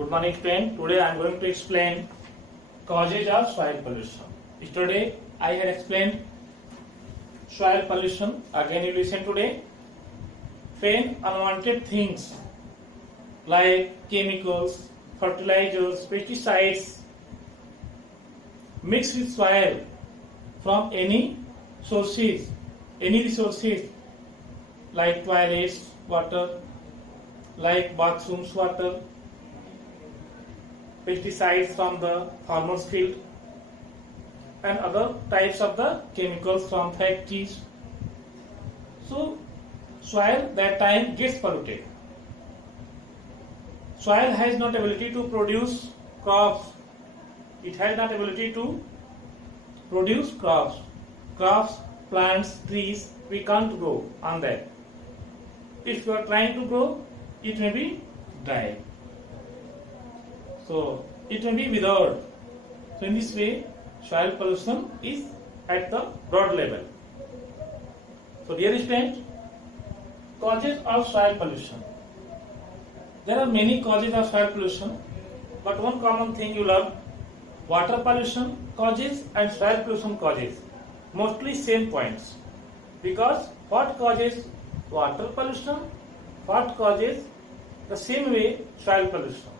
Good morning, friend. Today I am going to explain causes of soil pollution. Yesterday I had explained soil pollution. Again you listen today. When unwanted things like chemicals, fertilizers, pesticides mix with soil from any resources like toilets, water, like bathrooms, water, pesticides from the farmers' field, and other types of the chemicals from factories. So, soil that time gets polluted. Soil has not ability to produce crops. It has not ability to produce crops. Crops, plants, trees, we can't grow on that. If you are trying to grow, it may be dry. So it may be withered. So in this way, soil pollution is at the broad level. So dear students, causes of soil pollution. There are many causes of soil pollution, but one common thing you learn: water pollution causes and soil pollution causes. Mostly same points. Because what causes water pollution? What causes the same way soil pollution?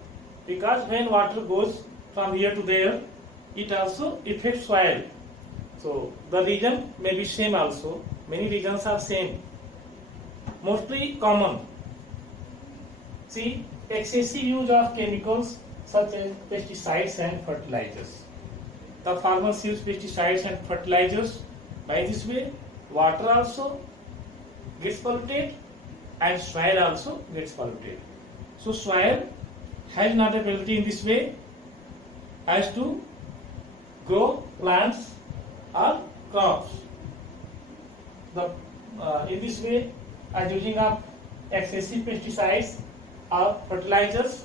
Because when water goes from here to there, it also affects soil. So the reason may be same also. Many reasons are same. Mostly common. See, excessive use of chemicals such as pesticides and fertilizers. The farmers use pesticides and fertilizers. By this way, water also gets polluted and soil also gets polluted. So soil has not ability in this way as to grow plants or crops. In this way, as using of excessive pesticides or fertilizers,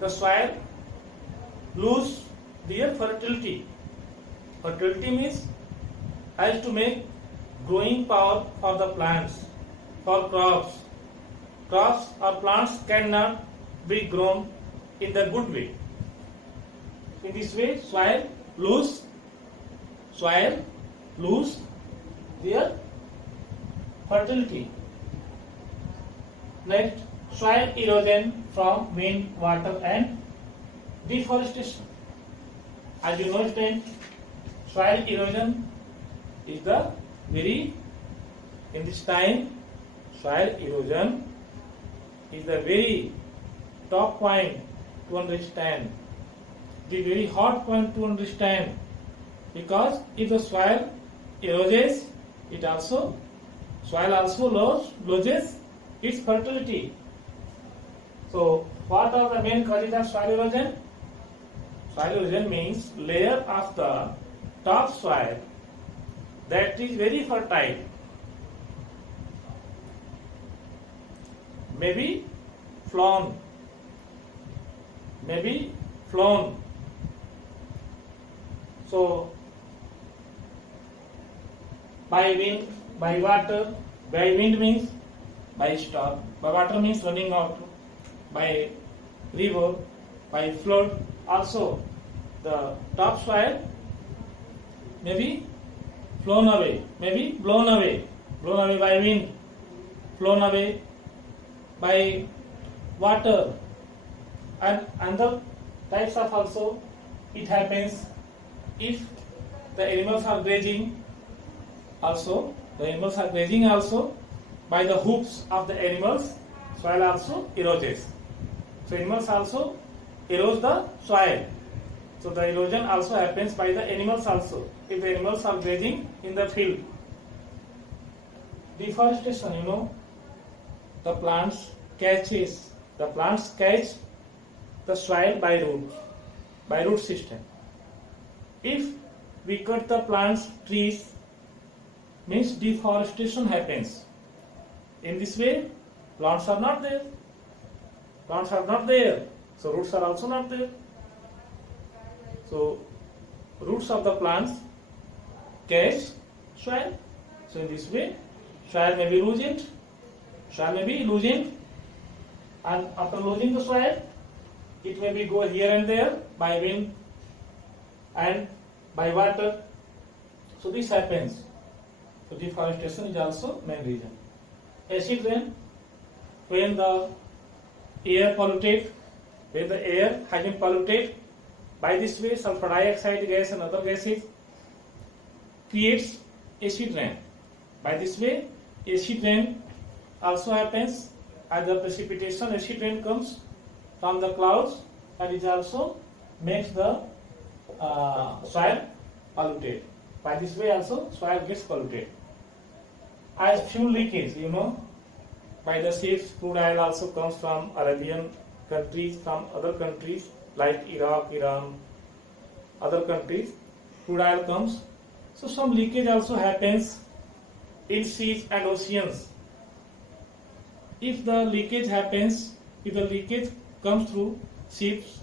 the soil lose their fertility. Fertility means as to make growing power for the plants, for crops. Crops or plants cannot be grown in the good way. In this way, soil lose their fertility. Next, soil erosion from wind, water, and deforestation. As you know, soil erosion is the in this time, soil erosion is the very top point to understand, the very hot point to understand, because if the soil erodes, soil also loses its fertility. So what are the main causes of soil erosion? Soil erosion means layer of the top soil that is very fertile may be flown. So by wind, by water, by wind means by storm, by water means running out, by river, by flood. Also the top soil may be flown away, may be blown away by wind, flown away by water, and other types of also it happens if the animals are grazing also. The animals are grazing also, by the hooves of the animals, soil also erodes. So animals also erode the soil. So the erosion also happens by the animals also, if the animals are grazing in the field. Deforestation, the plants catch the soil by root system. If we cut the plants, trees, means deforestation happens. In this way, plants are not there, so roots are also not there. So roots of the plants catch soil. So in this way, soil may be loosened, and after losing the soil, it may be go here and there by wind and by water. So this happens. So deforestation is also main reason. Acid rain, when the air polluted, when the air has been polluted by this way, sulfur dioxide gas and other gases creates acid rain. By this way, acid rain also happens as the precipitation. Acid rain comes from the clouds and it also makes the soil polluted. By this way also soil gets polluted. As fuel leakage, by the ships, crude oil also comes from Arabian countries, from other countries like Iraq, Iran, other countries. Crude oil comes. So some leakage also happens in seas and oceans. If the leakage happens, if the leakage comes through ships,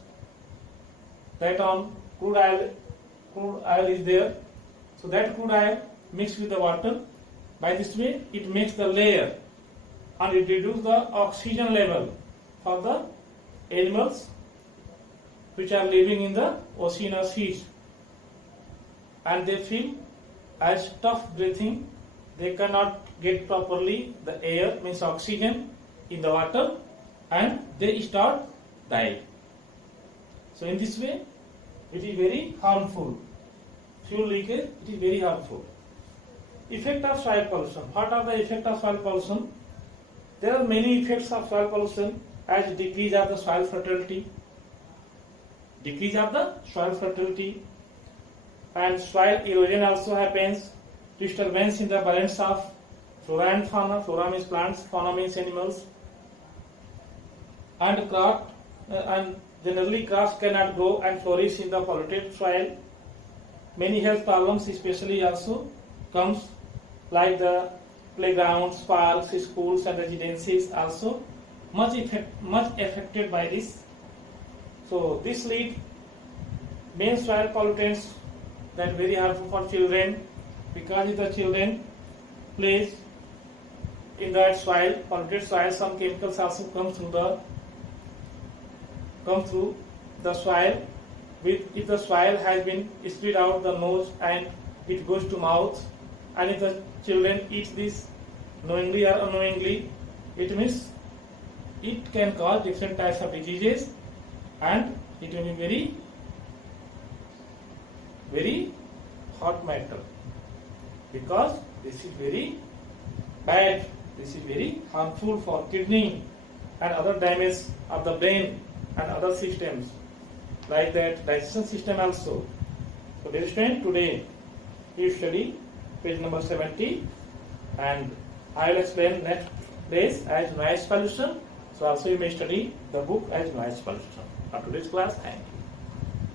that on crude oil is there. So that crude oil mixed with the water. By this way, it makes the layer and it reduces the oxygen level for the animals which are living in the ocean or seas. And they feel as tough breathing. They cannot get properly the air, means oxygen, in the water, and they start dying. So in this way, it is very harmful. Fuel leakage, it is very harmful. Effect of soil pollution. What are the effects of soil pollution? There are many effects of soil pollution, as decrease of the soil fertility, and soil erosion also happens, disturbance in the balance of flora and fauna. Flora means plants, fauna means animals, and generally crops cannot grow and flourish in the polluted soil. Many health problems especially also comes, like the playgrounds, parks, schools and residences also much affected by this. So this lead main soil pollutants that very harmful for children, because if the children plays in that soil, polluted soil, some chemicals also come through the soil. If the soil has been spit out the nose and it goes to mouth, and if the children eat this knowingly or unknowingly, it means it can cause different types of diseases, and it will be very, very hot matter, because this is very bad. This is very harmful for kidney and other damage of the brain and other systems, like that digestion system also. So dear student, today you study page number 70, and I will explain next place as noise pollution. So also you may study the book as noise pollution. After today's class, thank you.